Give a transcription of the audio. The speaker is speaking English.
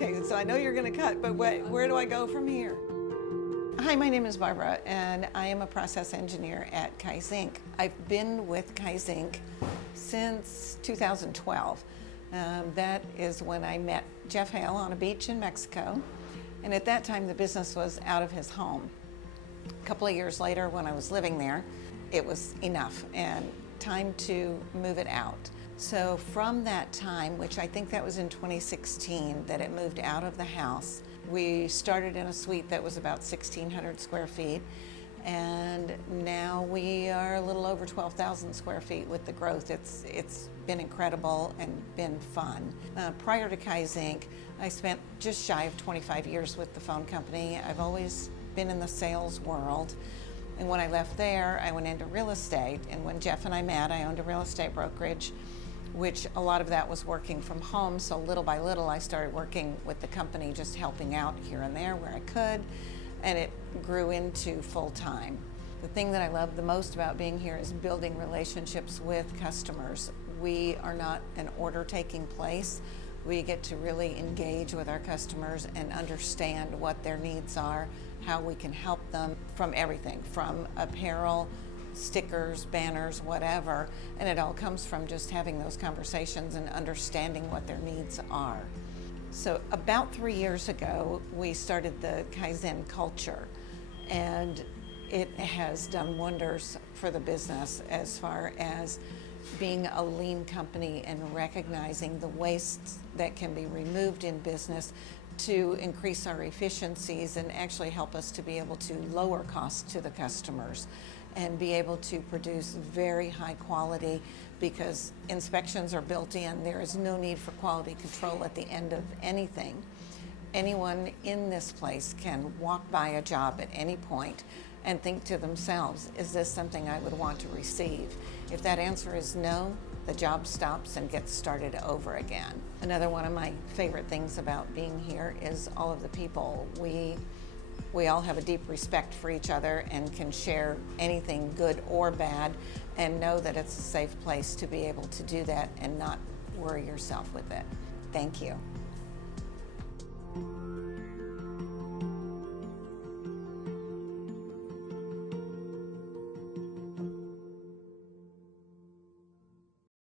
Okay, so I know you're going to cut, but where do I go from here? Hi, my name is Barbara, and I am a process engineer at Kaizink. I've been with Kaizink since 2012. That is when I met Jeff Hale on a beach in Mexico, and at that time the business was out of his home. A couple of years later, when I was living there, it was enough and time to move it out. So from that time, which I think that was in 2016, that it moved out of the house, we started in a suite that was about 1,600 square feet, and now we are a little over 12,000 square feet with the growth. It's been incredible and been fun. Prior to Kaizink, I spent just shy of 25 years with the phone company. I've always been in the sales world. And when I left there, I went into real estate. And when Jeff and I met, I owned a real estate brokerage, which a lot of that was working from home. So little by little, I started working with the company, just helping out here and there where I could. And it grew into full time. The thing that I love the most about being here is building relationships with customers. We are not an order-taking place. We get to really engage with our customers and understand what their needs are, how we can help them from everything, from apparel, stickers, banners, whatever. And it all comes from just having those conversations and understanding what their needs are. So about 3 years ago, we started the Kaizen culture, and it has done wonders for the business as far as being a lean company and recognizing the wastes that can be removed in business to increase our efficiencies and actually help us to be able to lower costs to the customers and be able to produce very high quality, because inspections are built in. There is no need for quality control at the end of anything. Anyone in this place can walk by a job at any point and think to themselves, is this something I would want to receive? If that answer is no, the job stops and gets started over again. Another one of my favorite things about being here is all of the people. We all have a deep respect for each other and can share anything good or bad and know that it's a safe place to be able to do that and not worry yourself with it. Thank you.